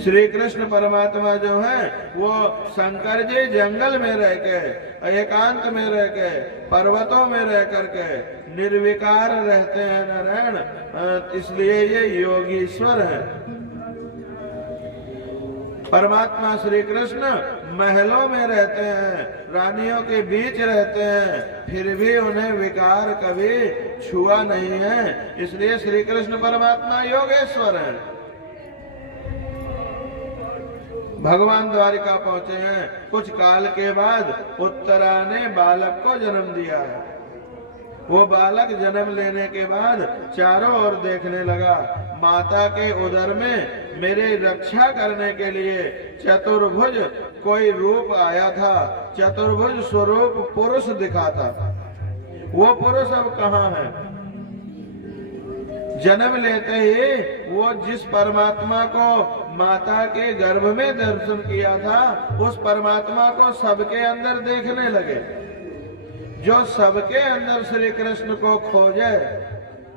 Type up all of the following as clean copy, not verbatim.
श्री कृष्ण परमात्मा जो है वो शंकर जी जंगल में रह के, एकांत में रह के, पर्वतों में रह करके निर्विकार रहते हैं नारायण, इसलिए ये योगीश्वर है। परमात्मा श्री कृष्ण महलों में रहते हैं, रानियों के बीच रहते हैं, फिर भी उन्हें विकार कभी छुआ नहीं है, इसलिए श्री कृष्ण परमात्मा योगेश्वर है। भगवान द्वारिका पहुंचे हैं, कुछ काल के बाद उत्तरा ने बालक को जन्म दिया है। वो बालक जन्म लेने के बाद चारों ओर देखने लगा, माता के उदर में मेरी रक्षा करने के लिए चतुर्भुज कोई रूप आया था, चतुर्भुज स्वरूप पुरुष दिखा था। वो पुरुष अब कहाँ है? जन्म लेते ही वो जिस परमात्मा को माता के गर्भ में दर्शन किया था, उस परमात्मा को सबके अंदर देखने लगे। जो सबके अंदर श्री कृष्ण को खोजे,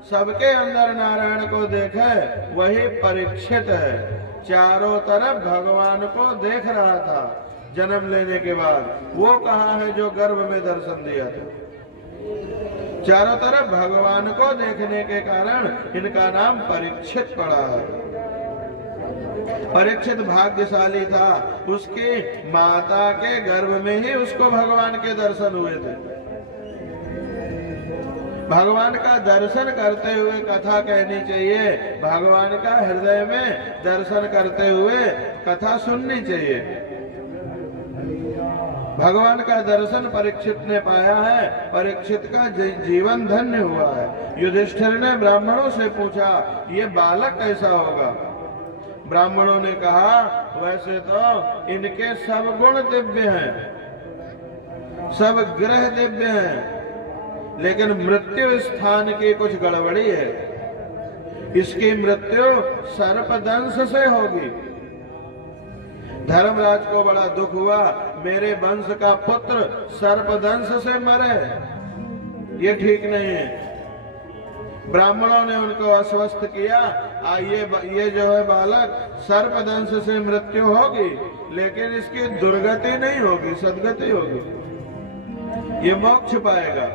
सबके अंदर नारायण को देखे, वही परीक्षित है। चारों तरफ भगवान को देख रहा था जन्म लेने के बाद। वो कहाँ है जो गर्भ में दर्शन दिया था? चारों तरफ भगवान को देखने के कारण इनका नाम परीक्षित पड़ा है। परीक्षित भाग्यशाली था, उसकी माता के गर्भ में ही उसको भगवान के दर्शन हुए थे। भगवान का दर्शन करते हुए कथा कहनी चाहिए, भगवान का हृदय में दर्शन करते हुए कथा सुननी चाहिए। भगवान का दर्शन परीक्षित ने पाया है, परीक्षित का जीवन धन्य हुआ है। युधिष्ठिर ने ब्राह्मणों से पूछा, ये बालक कैसा होगा? ब्राह्मणों ने कहा, वैसे तो इनके सब गुण दिव्य हैं, सब ग्रह दिव्य हैं, लेकिन मृत्यु स्थान की कुछ गड़बड़ी है। इसकी मृत्यु सर्पदंश से होगी। धर्मराज को बड़ा दुख हुआ, मेरे वंश का पुत्र सर्पदंश से मरे, ये ठीक नहीं है। ब्राह्मणों ने उनको आश्वस्त किया, ये जो है बालक सर्पदंश से मृत्यु होगी, लेकिन इसकी दुर्गति नहीं होगी, सदगति होगी, ये मोक्ष पाएगा।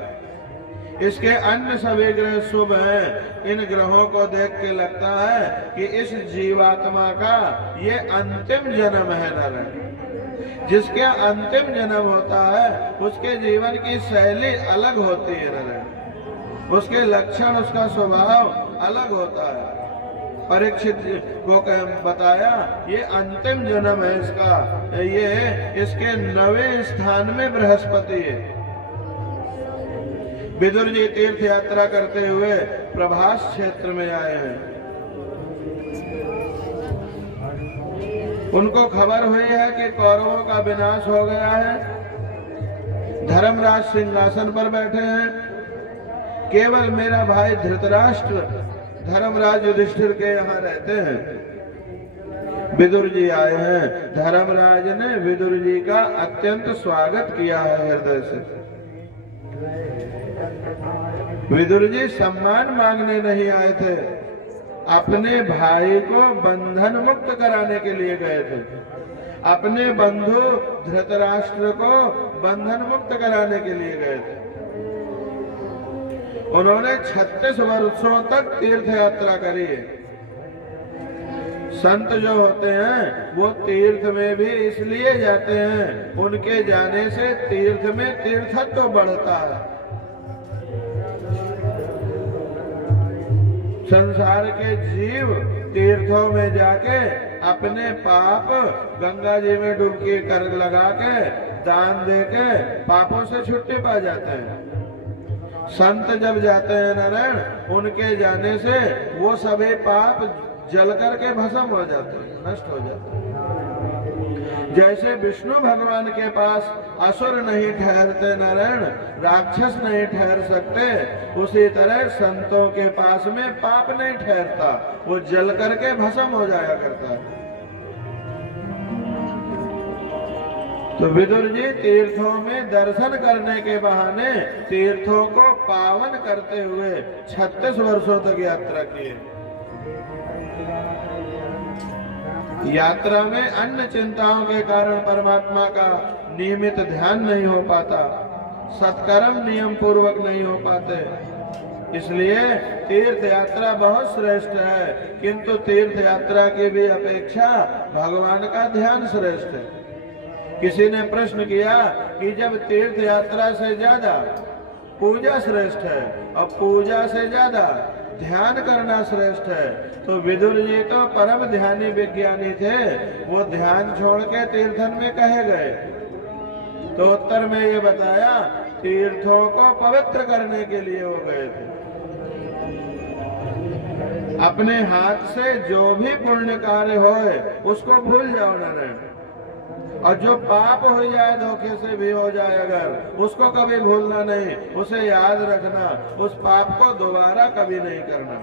इसके अन्य सभी ग्रह शुभ हैं। इन ग्रहों को देख के लगता है कि इस जीवात्मा का ये अंतिम जन्म है नारायण। जिसके अंतिम जन्म होता है उसके जीवन की शैली अलग होती है नारायण, उसके लक्षण, उसका स्वभाव अलग होता है। परीक्षित को बताया ये अंतिम जन्म है इसका, ये इसके 9वें स्थान में बृहस्पति है। विदुर जी तीर्थ यात्रा करते हुए प्रभास क्षेत्र में आए हैं। उनको खबर हुई है कि कौरवों का विनाश हो गया है। धर्मराज सिंहासन पर बैठे हैं, केवल मेरा भाई धृतराष्ट्र धर्मराज युधिष्ठिर के यहाँ रहते हैं। विदुर जी आए हैं। धर्मराज ने विदुर जी का अत्यंत स्वागत किया है हृदय से। विदुर जी सम्मान मांगने नहीं आए थे, अपने भाई को बंधन मुक्त कराने के लिए गए थे। अपने बंधु धृतराष्ट्र को बंधन मुक्त कराने के लिए गए थे। उन्होंने 36 वर्षों तक तीर्थ यात्रा करी है। संत जो होते हैं वो तीर्थ में भी इसलिए जाते हैं, उनके जाने से तीर्थ में तीर्थत्व बढ़ता है। संसार के जीव तीर्थों में जाके अपने पाप गंगा जी में डुबकी कर लगा के दान दे के पापों से छुट्टी पा जाते हैं। संत जब जाते हैं नारायण, उनके जाने से वो सभी पाप जल करके भस्म हो जाते हैं, नष्ट हो जाते हैं। जैसे विष्णु भगवान के पास असुर नहीं ठहरते नारायण, राक्षस नहीं ठहर सकते, उसी तरह संतों के पास में पाप नहीं ठहरता, वो जल करके भस्म हो जाया करता है। तो विदुर जी तीर्थों में दर्शन करने के बहाने तीर्थों को पावन करते हुए 36 वर्षों तक यात्रा किए। यात्रा में अन्य चिंताओं के कारण परमात्मा का नियमित ध्यान नहीं हो पाता, सत्कर्म नियम पूर्वक नहीं हो पाते। इसलिए तीर्थ यात्रा बहुत श्रेष्ठ है, किंतु तीर्थ यात्रा की भी अपेक्षा भगवान का ध्यान श्रेष्ठ है। किसी ने प्रश्न किया कि जब तीर्थ यात्रा से ज्यादा पूजा श्रेष्ठ है और पूजा से ज्यादा ध्यान करना श्रेष्ठ है, तो विदुर जी तो परम ध्यानी विज्ञानी थे, वो ध्यान छोड़ के तीर्थन में कहे गए। तो उत्तर में ये बताया, तीर्थों को पवित्र करने के लिए हो गए थे। अपने हाथ से जो भी पुण्य कार्य होए उसको भूल जाओ नारायण, और जो पाप हो जाए धोखे से भी हो जाए अगर, उसको कभी भूलना नहीं, उसे याद रखना, उस पाप को दोबारा कभी नहीं करना।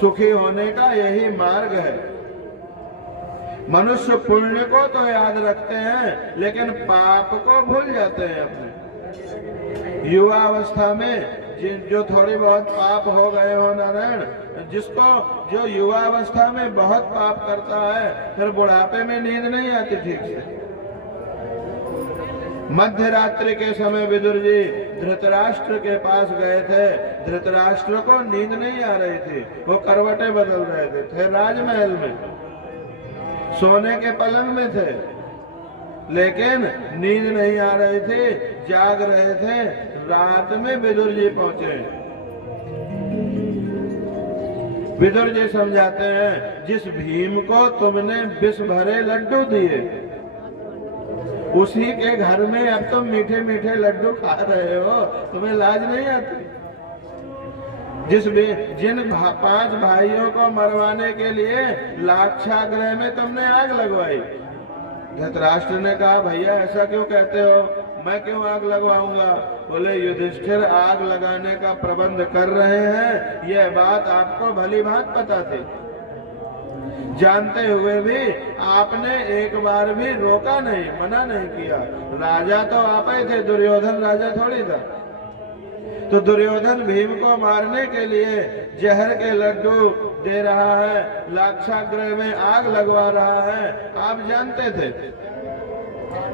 सुखी होने का यही मार्ग है। मनुष्य पुण्य को तो याद रखते हैं लेकिन पाप को भूल जाते हैं। अपने युवा अवस्था में जो थोड़ी बहुत पाप हो गए हो नारायण, जिसको जो युवा अवस्था में बहुत पाप करता है फिर बुढ़ापे में नींद नहीं आती ठीक से। मध्य रात्रि के समय विदुर जी धृतराष्ट्र के पास गए थे। धृतराष्ट्र को नींद नहीं आ रही थी, वो करवटें बदल रहे थे राजमहल में, सोने के पलंग में थे, लेकिन नींद नहीं आ रही थी, जाग रहे थे। रात में विदुर जी पहुंचे। विदुर जी समझाते हैं, जिस भीम को तुमने विष भरे लड्डू दिए उसी के घर में अब तुम मीठे मीठे लड्डू खा रहे हो, तुम्हें लाज नहीं आती? जिन 5 भाइयों को मरवाने के लिए लाक्षागृह में तुमने आग लगवाई। धृतराष्ट्र ने कहा, भैया ऐसा क्यों कहते हो, मैं क्यों आग लगवाऊंगा? बोले, युधिष्ठिर आग लगाने का प्रबंध कर रहे हैं, यह बात आपको भली भांति पता थी। जानते हुए भी आपने एक बार भी रोका नहीं, मना नहीं किया। राजा तो आप ही थे, दुर्योधन राजा थोड़ी था। तो दुर्योधन भीम को मारने के लिए जहर के लड्डू दे रहा है, लाक्षागृह में आग लगवा रहा है, आप जानते थे,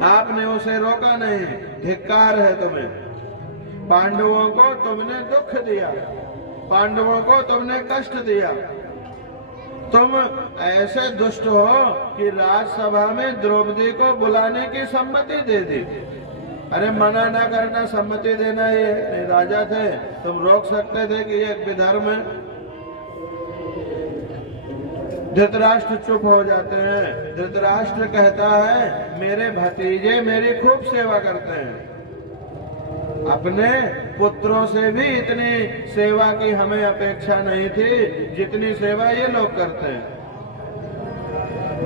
आपने उसे रोका नहीं। धिक्कार है तुम्हें। पांडवों को तुमने दुख दिया, पांडवों को तुमने कष्ट दिया। तुम ऐसे दुष्ट हो कि राजसभा में द्रौपदी को बुलाने की सम्मति दे दी। अरे मना ना करना, सम्मति देना, ये राजा थे, तुम रोक सकते थे कि ये विधर्म है। धृतराष्ट्र चुप हो जाते हैं। धृतराष्ट्र कहता है, मेरे भतीजे मेरी खूब सेवा करते हैं, अपने पुत्रों से भी इतनी सेवा की हमें अपेक्षा नहीं थी जितनी सेवा ये लोग करते हैं।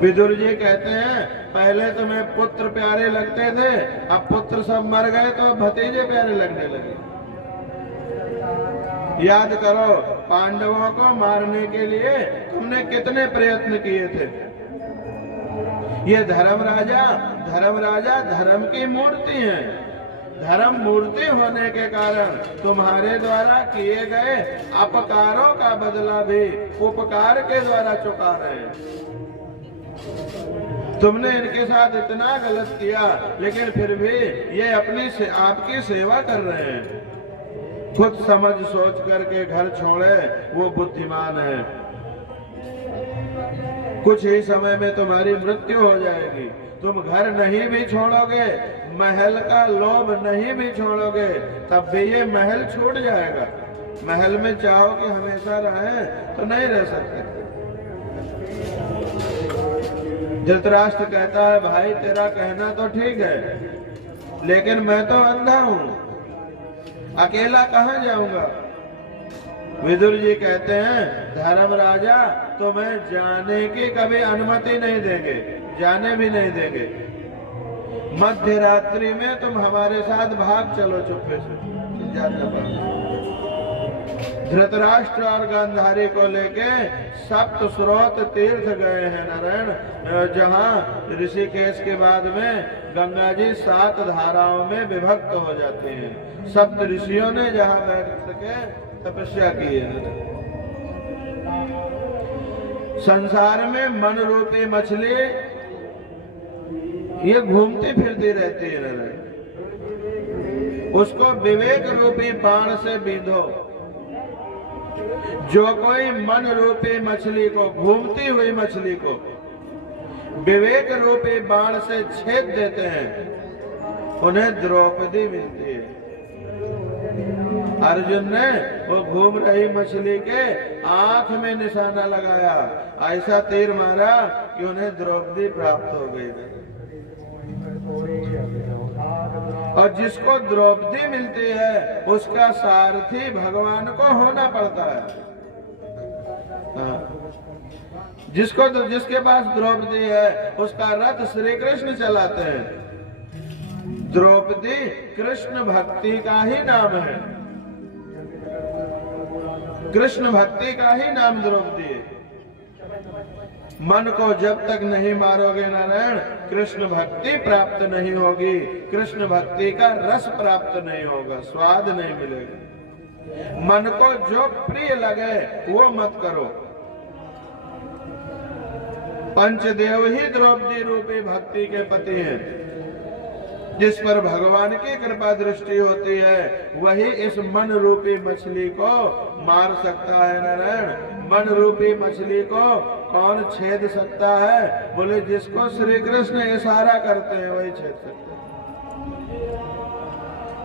विदुर जी कहते हैं, पहले तुम्हें पुत्र प्यारे लगते थे, अब पुत्र सब मर गए तो भतीजे प्यारे लगने लगे। याद करो, पांडवों को मारने के लिए तुमने कितने प्रयत्न किए थे। ये धर्मराजा धर्म की मूर्ति है। धर्म मूर्ति होने के कारण तुम्हारे द्वारा किए गए अपकारों का बदला भी उपकार के द्वारा चुका रहे हैं। तुमने इनके साथ इतना गलत किया, लेकिन फिर भी ये आपकी सेवा कर रहे हैं। खुद समझ सोच करके घर छोड़े वो बुद्धिमान है। कुछ ही समय में तुम्हारी मृत्यु हो जाएगी। तुम घर नहीं भी छोड़ोगे, महल का लोभ नहीं भी छोड़ोगे, तब भी ये महल छूट जाएगा। महल में चाहो कि हमेशा रहें तो नहीं रह सकते। धृतराष्ट्र कहता है, भाई तेरा कहना तो ठीक है, लेकिन मैं तो अंधा हूं, अकेला कहां जाऊंगा। विदुर जी कहते हैं, धर्मराजा तुम्हें जाने की कभी अनुमति नहीं देंगे, जाने भी नहीं देंगे। मध्य रात्रि में तुम हमारे साथ भाग चलो चुप्पे से। धृतराष्ट्र और गांधारी को लेके सप्त स्रोत तीर्थ गए हैं नारायण, जहाँ ऋषिकेश के बाद में गंगा जी 7 धाराओं में विभक्त हो जाते हैं। सप्त ऋषियों ने जहाँ बैठ करके तपस्या की है। संसार में मन रूपी मछली ये घूमती फिरती रहती है, उसको विवेक रूपी बाण से बींधो। जो कोई मन रूपी मछली को, घूमती हुई मछली को विवेक रूपी बाण से छेद देते हैं, उन्हें द्रौपदी मिलती है। अर्जुन ने वो घूम रही मछली के आंख में निशाना लगाया, ऐसा तीर मारा कि उन्हें द्रौपदी प्राप्त हो गई। और जिसको द्रौपदी मिलती है उसका सारथी भगवान को होना पड़ता है। जिसके पास द्रौपदी है उसका रथ श्री कृष्ण चलाते हैं। द्रौपदी कृष्ण भक्ति का ही नाम है, कृष्ण भक्ति का ही नाम द्रौपदी है। मन को जब तक नहीं मारोगे नारायण, कृष्ण भक्ति प्राप्त नहीं होगी, कृष्ण भक्ति का रस प्राप्त नहीं होगा, स्वाद नहीं मिलेगा। मन को जो प्रिय लगे वो मत करो। पंचदेव ही द्रौपदी रूपी भक्ति के पति हैं। जिस पर भगवान की कृपा दृष्टि होती है वही इस मन रूपी मछली को मार सकता है नारायण। मन रूपी मछली को कौन छेद सकता है? बोले जिसको श्री कृष्ण इशारा करते हैं वही छेद सकते हैं।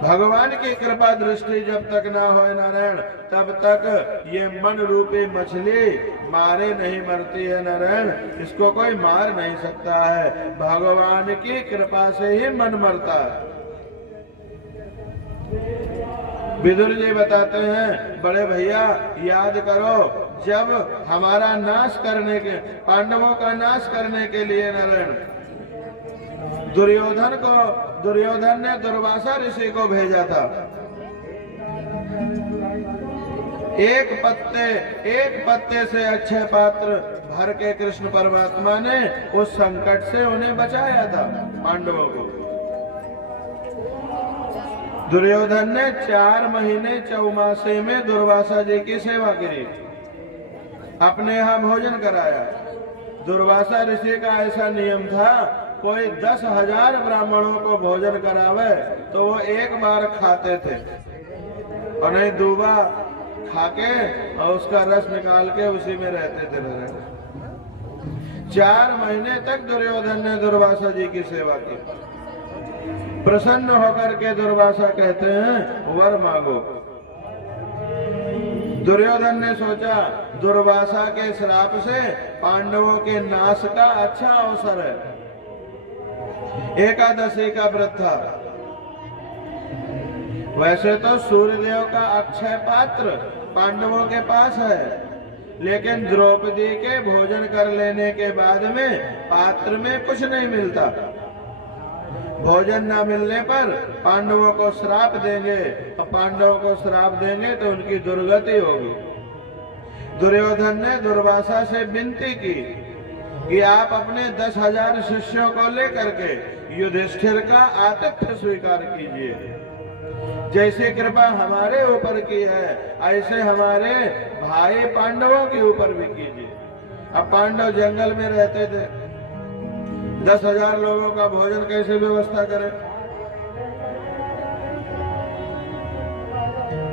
भगवान की कृपा दृष्टि जब तक ना हो नारायण, तब तक ये मन रूपी मछली मारे नहीं मरती है नारायण। इसको कोई मार नहीं सकता है, भगवान की कृपा से ही मन मरता है। विदुर जी बताते हैं, बड़े भैया याद करो, जब हमारा नाश करने के, पांडवों का नाश करने के लिए नारायण दुर्योधन ने दुर्वासा ऋषि को भेजा था। एक पत्ते से अक्षय पात्र भर के कृष्ण परमात्मा ने उस संकट से उन्हें बचाया था पांडवों को। दुर्योधन ने 4 महीने चौमासे में दुर्वासा जी की सेवा की, अपने यहाँ भोजन कराया। दुर्वासा ऋषि का ऐसा नियम था, कोई 10,000 ब्राह्मणों को भोजन करावे तो वो एक बार खाते थे और नहीं दूबा खाके और उसका रस निकाल के उसी में रहते थे। 4 महीने तक दुर्योधन ने दुर्वासा जी की सेवा की। प्रसन्न होकर के दुर्वासा कहते हैं, वर मांगो। दुर्योधन ने सोचा दुर्वासा के श्राप से पांडवों के नाश का अच्छा अवसर है। एकादशी का व्रत था। वैसे तो सूर्यदेव का अक्षय पात्र पांडवों के पास है, लेकिन द्रौपदी के भोजन कर लेने के बाद में पात्र में कुछ नहीं मिलता। भोजन न मिलने पर पांडवों को श्राप देंगे, और पांडवों को श्राप देंगे तो उनकी दुर्गति होगी। दुर्योधन ने दुर्वासा से विनती की कि आप अपने 10,000 शिष्यों को लेकर के युधिष्ठिर का आतिथ्य स्वीकार कीजिए। जैसे कृपा हमारे ऊपर की है ऐसे हमारे भाई पांडवों के ऊपर भी कीजिए। अब पांडव जंगल में रहते थे, 10,000 लोगों का भोजन कैसे व्यवस्था करें?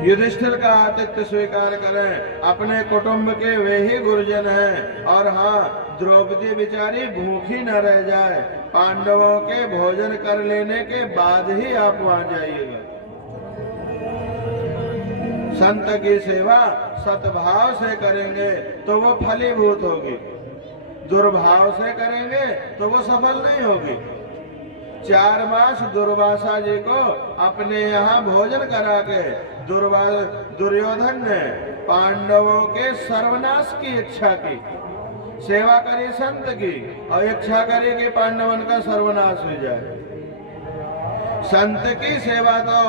युधिष्ठिर का आतिथ्य स्वीकार करें। अपने कुटुंब के वे ही गुरुजन हैं। और हाँ, द्रौपदी बेचारी भूखी न रह जाए। पांडवों के भोजन कर लेने के बाद ही आप वहां जाइएगा। संत की सेवा सद्भाव से करेंगे तो वो फलीभूत होगी, दुर्भाव से करेंगे तो वो सफल नहीं होगी। 4 मास दुर्वासा जी को अपने यहाँ भोजन करा के दुर्योधन ने पांडवों के सर्वनाश की इच्छा की। सेवा करी संत की और इच्छा करी कि पांडवन का सर्वनाश हो जाए। संत की सेवा तो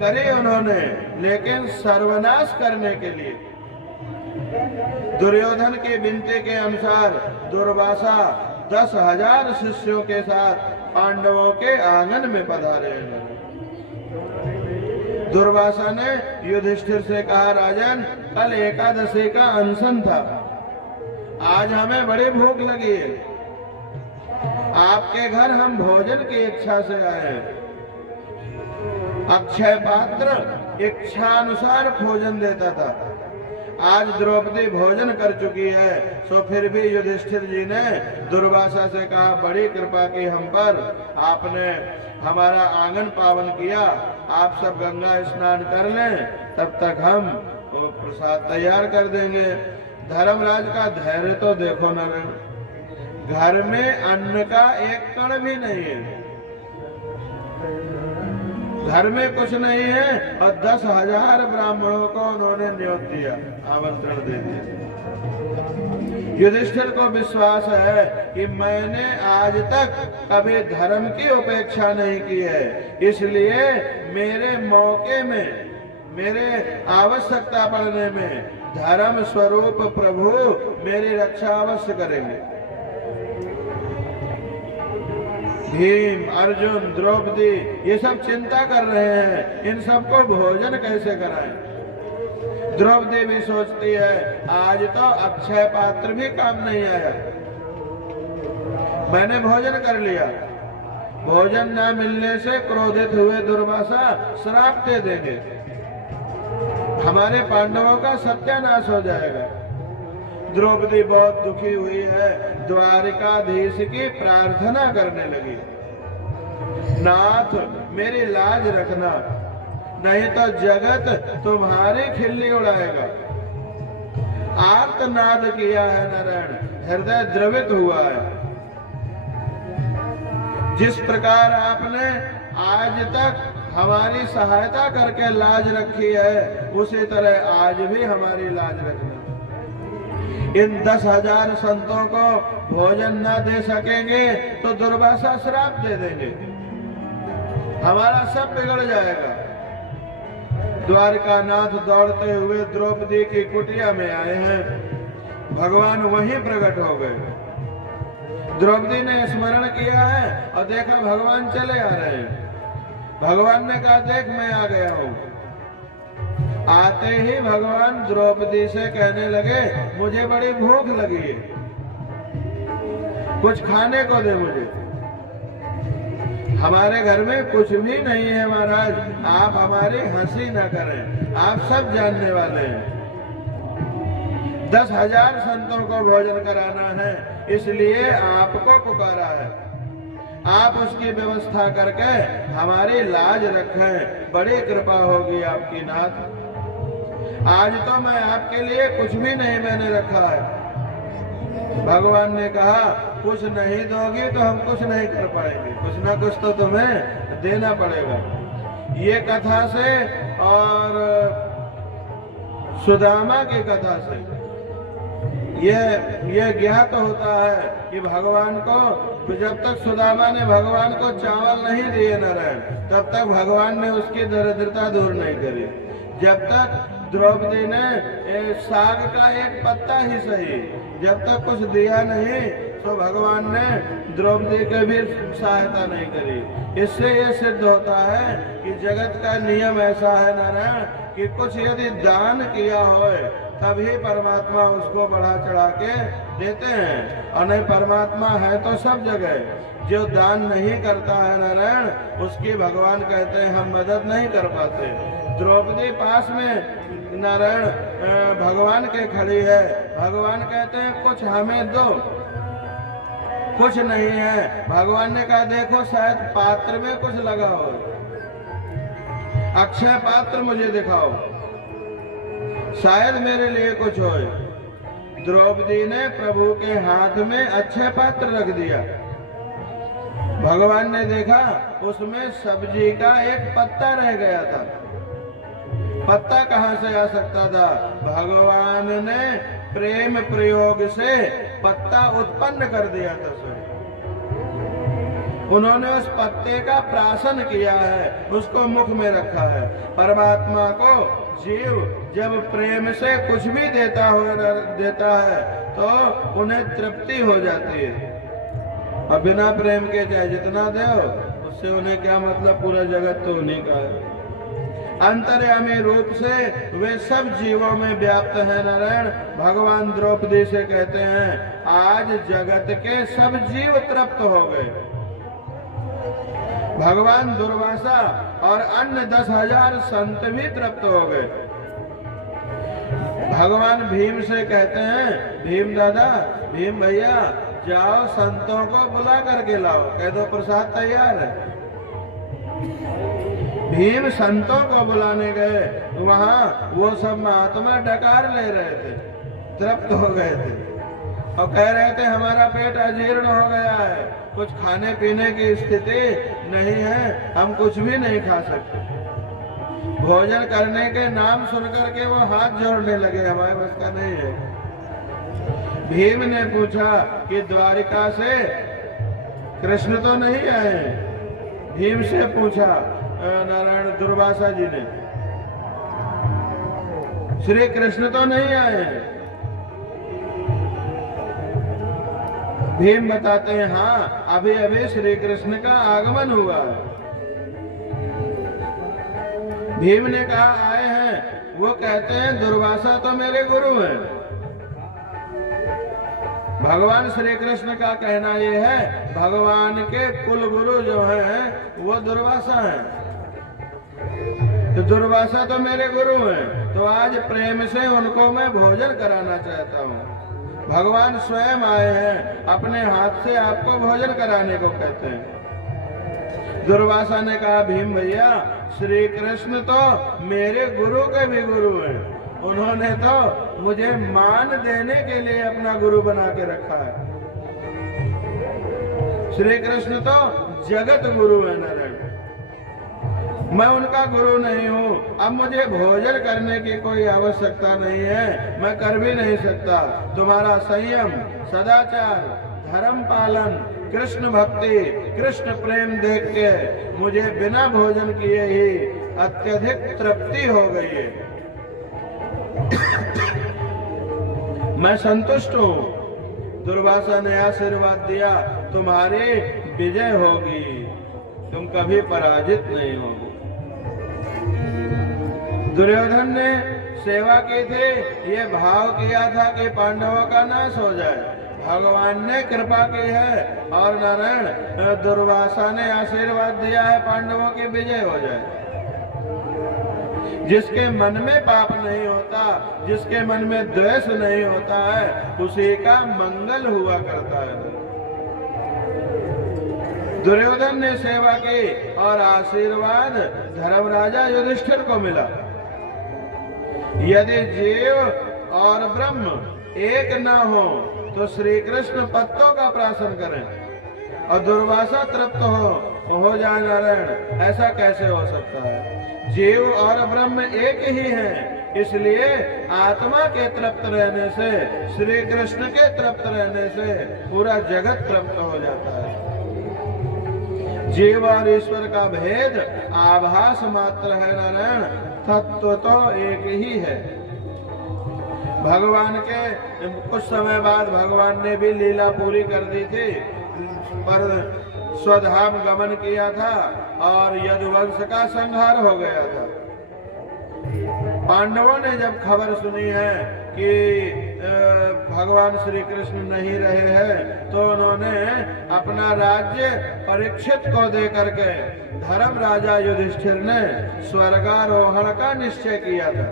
करी उन्होंने, लेकिन सर्वनाश करने के लिए दुर्योधन की विनती के अनुसार दुर्वासा 10,000 शिष्यों के साथ पांडवों के आंगन में पधारे। दुर्वासा ने युधिष्ठिर से कहा, राजन कल एकादशी का अनशन था आज हमें बड़ी भूख लगी है, आपके घर हम भोजन की इच्छा से आए हैं। अक्षय पात्र इच्छा अनुसार भोजन देता था, आज द्रौपदी भोजन कर चुकी है। सो फिर भी युधिष्ठिर जी ने दुर्वासा से कहा, बड़ी कृपा की हम पर, आपने हमारा आंगन पावन किया, आप सब गंगा स्नान कर लें, तब तक हम प्रसाद तैयार कर देंगे। धर्मराज का धैर्य तो देखो न, घर में अन्न का एक कण भी नहीं है, घर में कुछ नहीं है, और 10,000 ब्राह्मणों को उन्होंने न्योत दिया, आमंत्रण दे दिया। युधिष्ठिर को विश्वास है कि मैंने आज तक कभी धर्म की उपेक्षा नहीं की है, इसलिए मेरे मौके में, मेरे आवश्यकता पड़ने में धर्म स्वरूप प्रभु मेरी रक्षा अवश्य करेंगे। भीम, अर्जुन, द्रौपदी ये सब चिंता कर रहे हैं, इन सबको भोजन कैसे कराएं। द्रौपदी भी सोचती है, आज तो अक्षय पात्र भी काम नहीं आया, मैंने भोजन कर लिया, भोजन न मिलने से क्रोधित हुए दुर्वासा श्राप दे देंगे, हमारे पांडवों का सत्यानाश हो जाएगा। द्रौपदी बहुत दुखी हुई है, द्वारिकाधीश की प्रार्थना करने लगी, नाथ मेरी लाज रखना, नहीं तो जगत तुम्हारी खिल्ली उड़ाएगा। आर्तनाद किया है नारायण, हृदय द्रवित हुआ है। जिस प्रकार आपने आज तक हमारी सहायता करके लाज रखी है, उसी तरह आज भी हमारी लाज रखना। इन 10,000 संतों को भोजन न दे सकेंगे तो दुर्वासा श्राप दे देंगे, हमारा सब बिगड़ जाएगा। द्वारकानाथ दौड़ते हुए द्रौपदी की कुटिया में आए हैं, भगवान वहीं प्रकट हो गए। द्रौपदी ने स्मरण किया है और देखा भगवान चले आ रहे हैं। भगवान ने कहा, देख मैं आ गया हूं। आते ही भगवान द्रौपदी से कहने लगे, मुझे बड़ी भूख लगी है, कुछ खाने को दे मुझे। हमारे घर में कुछ भी नहीं है महाराज, आप हमारी हंसी न करें, आप सब जानने वाले हैं। 10,000 संतों को भोजन कराना है, इसलिए आपको पुकारा है, आप उसकी व्यवस्था करके हमारी लाज रखें, बड़ी कृपा होगी आपकी नाथ। आज तो मैं आपके लिए कुछ भी नहीं मैंने रखा है। भगवान ने कहा, कुछ नहीं दोगी तो हम कुछ नहीं कर पाएंगे, कुछ ना कुछ तो तुम्हें देना पड़ेगा। ये कथा से और सुदामा की कथा से ये ज्ञात होता है कि भगवान को, जब तक सुदामा ने भगवान को चावल नहीं दिए नारायण, तब तक भगवान ने उसकी दरिद्रता दूर नहीं करी। जब तक द्रौपदी ने साग का एक पत्ता ही सही, जब तक कुछ दिया नहीं, तो भगवान ने द्रौपदी की भी सहायता नहीं करी। इससे ये सिद्ध होता है कि जगत का नियम ऐसा है नारायण कि कुछ यदि दान किया हो तभी परमात्मा उसको बढ़ा चढ़ा के देते हैं, और नहीं परमात्मा है तो सब जगह। जो दान नहीं करता है नारायण, उसकी भगवान कहते हैं हम मदद नहीं कर पाते। द्रौपदी पास में नारायण भगवान के खड़ी है, भगवान कहते हैं कुछ हमें दो, कुछ नहीं है। भगवान ने कहा, देखो शायद पात्र में कुछ लगा हो, अक्षय पात्र मुझे दिखाओ, शायद मेरे लिए कुछ हो। द्रौपदी ने प्रभु के हाथ में अक्षय पात्र रख दिया। भगवान ने देखा उसमें सब्जी का एक पत्ता रह गया था। पत्ता कहां से आ सकता था? भगवान ने प्रेम प्रयोग से पत्ता उत्पन्न कर दिया था। उन्होंने उस पत्ते का प्राशन किया है, उसको मुख में रखा है। परमात्मा को जीव जब प्रेम से कुछ भी देता है तो उन्हें तृप्ति हो जाती है, और बिना प्रेम के चाहे जितना दो उससे उन्हें क्या मतलब, पूरा जगत तो उन्हीं का है। अंतर्यामी रूप से वे सब जीवों में व्याप्त हैं। नारायण भगवान द्रौपदी से कहते हैं आज जगत के सब जीव तृप्त हो गए। भगवान दुर्वासा और अन्य 10,000 संत भी तृप्त हो गए। भगवान भीम से कहते हैं भीम दादा, भीम भैया जाओ संतों को बुला करके लाओ, कह दो प्रसाद तैयार है। भीम संतों को बुलाने गए, वहां वो सब महात्मा डकार ले रहे थे, तृप्त हो गए थे और कह रहे थे हमारा पेट अजीर्ण हो गया है, कुछ खाने पीने की स्थिति नहीं है, हम कुछ भी नहीं खा सकते। भोजन करने के नाम सुनकर के वो हाथ जोड़ने लगे, हमारे बस का नहीं है। भीम ने पूछा कि द्वारिका से कृष्ण तो नहीं आए? भीम से पूछा नारायण दुर्वासा जी ने, श्री कृष्ण तो नहीं आए? भीम बताते हैं हाँ अभी अभी श्री कृष्ण का आगमन हुआ है। भीम ने कहा आए हैं, वो कहते हैं दुर्वासा तो मेरे गुरु हैं। भगवान श्री कृष्ण का कहना यह है भगवान के कुल गुरु जो हैं वो दुर्वासा हैं, तो दुर्वासा तो मेरे गुरु हैं, तो आज प्रेम से उनको मैं भोजन कराना चाहता हूँ। भगवान स्वयं आए हैं, अपने हाथ से आपको भोजन कराने को कहते हैं। दुर्वासा ने कहा भीम भैया श्री कृष्ण तो मेरे गुरु के भी गुरु हैं, उन्होंने तो मुझे मान देने के लिए अपना गुरु बना के रखा है। श्री कृष्ण तो जगत गुरु है नारायण, मैं उनका गुरु नहीं हूँ। अब मुझे भोजन करने की कोई आवश्यकता नहीं है, मैं कर भी नहीं सकता। तुम्हारा संयम, सदाचार, धर्म पालन, कृष्ण भक्ति, कृष्ण प्रेम देख के मुझे बिना भोजन किए ही अत्यधिक तृप्ति हो गई है। मैं संतुष्ट हूँ। दुर्वासा ने आशीर्वाद दिया तुम्हारी विजय होगी, तुम कभी पराजित नहीं होगी। दुर्योधन ने सेवा की थी, ये भाव किया था कि पांडवों का नाश हो जाए। भगवान ने कृपा की है और नारायण दुर्वासा ने आशीर्वाद दिया है पांडवों की विजय हो जाए। जिसके मन में पाप नहीं होता, जिसके मन में द्वेष नहीं होता है, उसी का मंगल हुआ करता है। दुर्योधन ने सेवा की और आशीर्वाद धर्मराजा युधिष्ठिर को मिला। यदि जीव और ब्रह्म एक न हो तो श्री कृष्ण पत्तों का प्राशन करें और दुर्वासा तृप्त हो जाए नारायण, ऐसा कैसे हो सकता है? जीव और ब्रह्म एक ही हैं, इसलिए आत्मा के तृप्त रहने से, श्री कृष्ण के तृप्त रहने से पूरा जगत तृप्त हो जाता है। जीव और ईश्वर का भेद आभास मात्र है नारायण, तत्व तो एक ही है। भगवान के कुछ समय बाद भगवान ने भी लीला पूरी कर दी थी, पर स्वधाम गमन किया था और यदुवंश का संहार हो गया था। पांडवों ने जब खबर सुनी है कि भगवान श्री कृष्ण नहीं रहे हैं, तो उन्होंने अपना राज्य परीक्षित को दे करके धर्म राजा युधिष्ठिर ने स्वर्गारोहण का निश्चय किया था।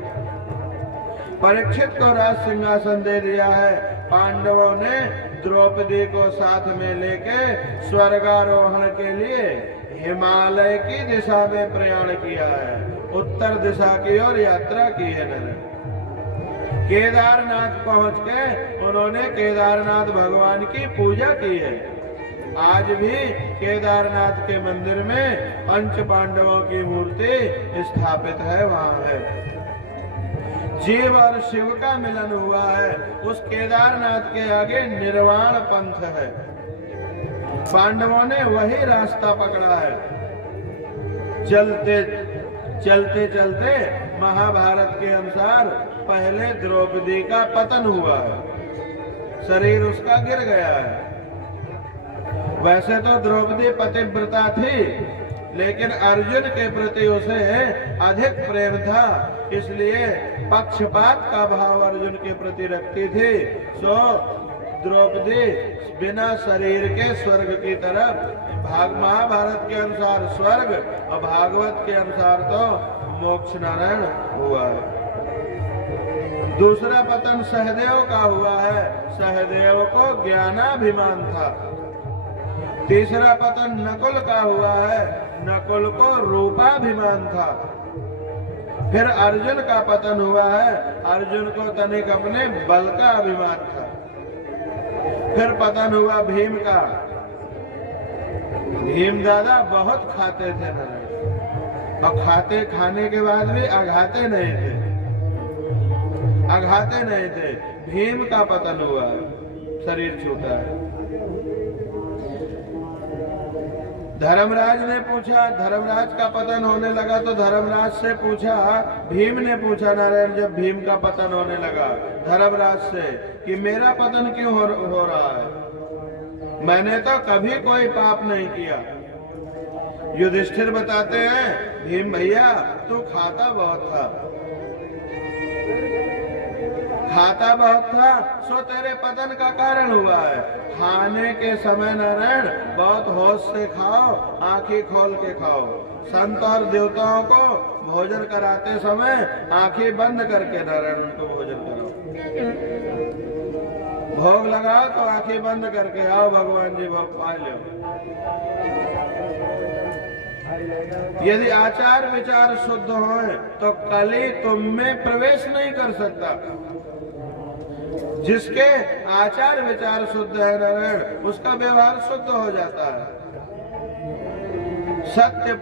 परीक्षित को राज सिंहासन दे दिया है। पांडवों ने द्रौपदी को साथ में लेके स्वर्गारोहण के लिए हिमालय की दिशा में प्रयाण किया है, उत्तर दिशा की ओर यात्रा की है। केदारनाथ पहुंच के उन्होंने केदारनाथ भगवान की पूजा की है। आज भी केदारनाथ के मंदिर में पंच पांडवों की मूर्ति स्थापित है, वहां है। जीव और शिव का मिलन हुआ है, उस केदारनाथ के आगे निर्वाण पंथ है। पांडवों ने वही रास्ता पकड़ा है। चलते चलते चलते महाभारत के अनुसार पहले द्रौपदी का पतन हुआ है, शरीर उसका गिर गया है। वैसे तो द्रौपदी पतिव्रता थी, लेकिन अर्जुन के प्रति उसे अधिक प्रेम था, इसलिए पक्षपात का भाव अर्जुन के प्रति रखती थी। सो द्रौपदी बिना शरीर के स्वर्ग की तरफ, महाभारत के अनुसार स्वर्ग और भागवत के अनुसार तो मोक्ष नारायण हुआ है। दूसरा पतन सहदेव का हुआ है, सहदेव को ज्ञानाभिमान था। तीसरा पतन नकुल का हुआ है, नकुल को रूपाभिमान था। फिर अर्जुन का पतन हुआ है, अर्जुन को तनिक अपने बल का अभिमान था। फिर पतन हुआ भीम का, भीम दादा बहुत खाते थे नारायण, और खाने के बाद भी अघाते नहीं थे। भीम का पतन हुआ है, शरीर छूटा है। धर्मराज ने पूछा, धर्मराज का पतन होने लगा तो धर्मराज से पूछा, भीम ने पूछा नारायण, जब भीम का पतन होने लगा धर्मराज से कि मेरा पतन क्यों हो रहा है, मैंने तो कभी कोई पाप नहीं किया। युधिष्ठिर बताते हैं, भीम भैया तू खाता बहुत था, सो तेरे पतन का कारण हुआ है। खाने के समय नारायण बहुत होश से खाओ, आंखें खोल के खाओ। संत और देवताओं को भोजन कराते समय आंखें बंद करके नारायण उनको भोजन कराओ। भोग लगाओ तो आंखें बंद करके आओ, भगवान जी भोग पा लो। यदि आचार विचार शुद्ध हो तो कली तुम में प्रवेश नहीं कर सकता। जिसके आचार विचार शुद्ध है नारायण, उसका व्यवहार शुद्ध हो जाता है। सत्य